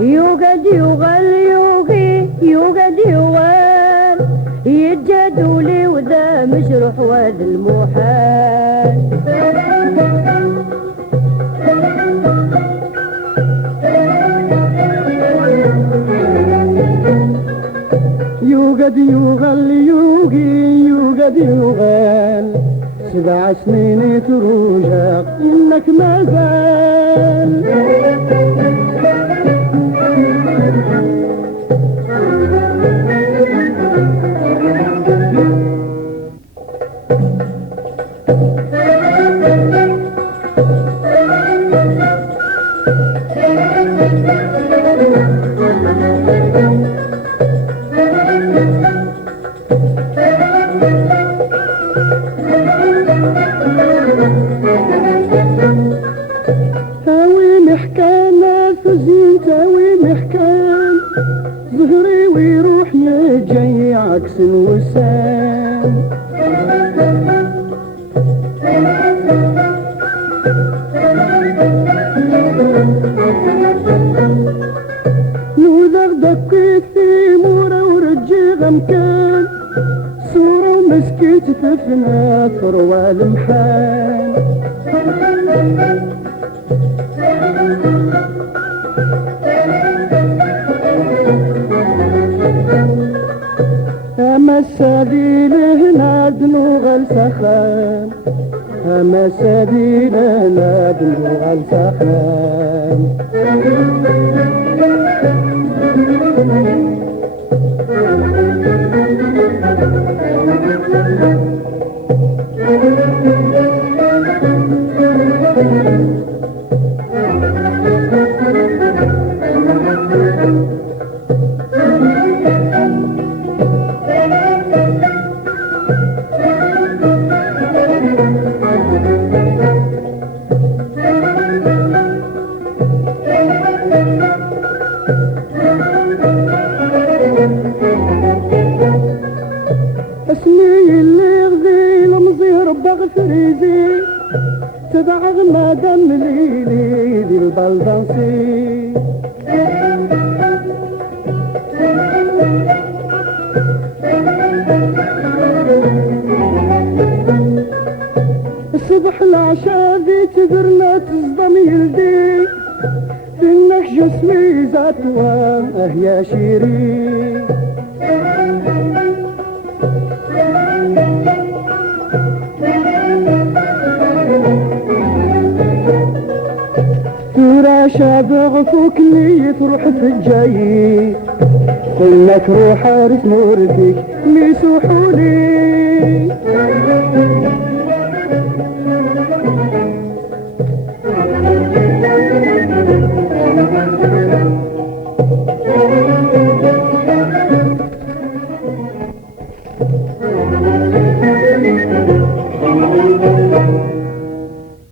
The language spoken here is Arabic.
يوقد يغل يوغي يوقد يغل يتجادوا لي وذا مجروح وذا المحال يوقد يغل يوغي يوقد يغل 7 سنين تروجق إنك ما زال هاوي محكان فزين تاوي محكان زهري ويروح يجي عكس الوسام نوذر دقيت في مورا ورجي غمكان صورة ومسكيت تفنى ثروة المحان أما السبيل هنا دنوغ السخان أما السبيل هنا دنوغ السخان اسمي اللي غذي المصير بغفريزي تبع غمادم ليلي دي البلدانسي الصبح العشاء ذي تدرنا تصدم يلدي انك جسمي ذات واه يا شيرين ترى شابغ فوكني تروح في الجاي كلك روح عارف نورتك ميسوحولي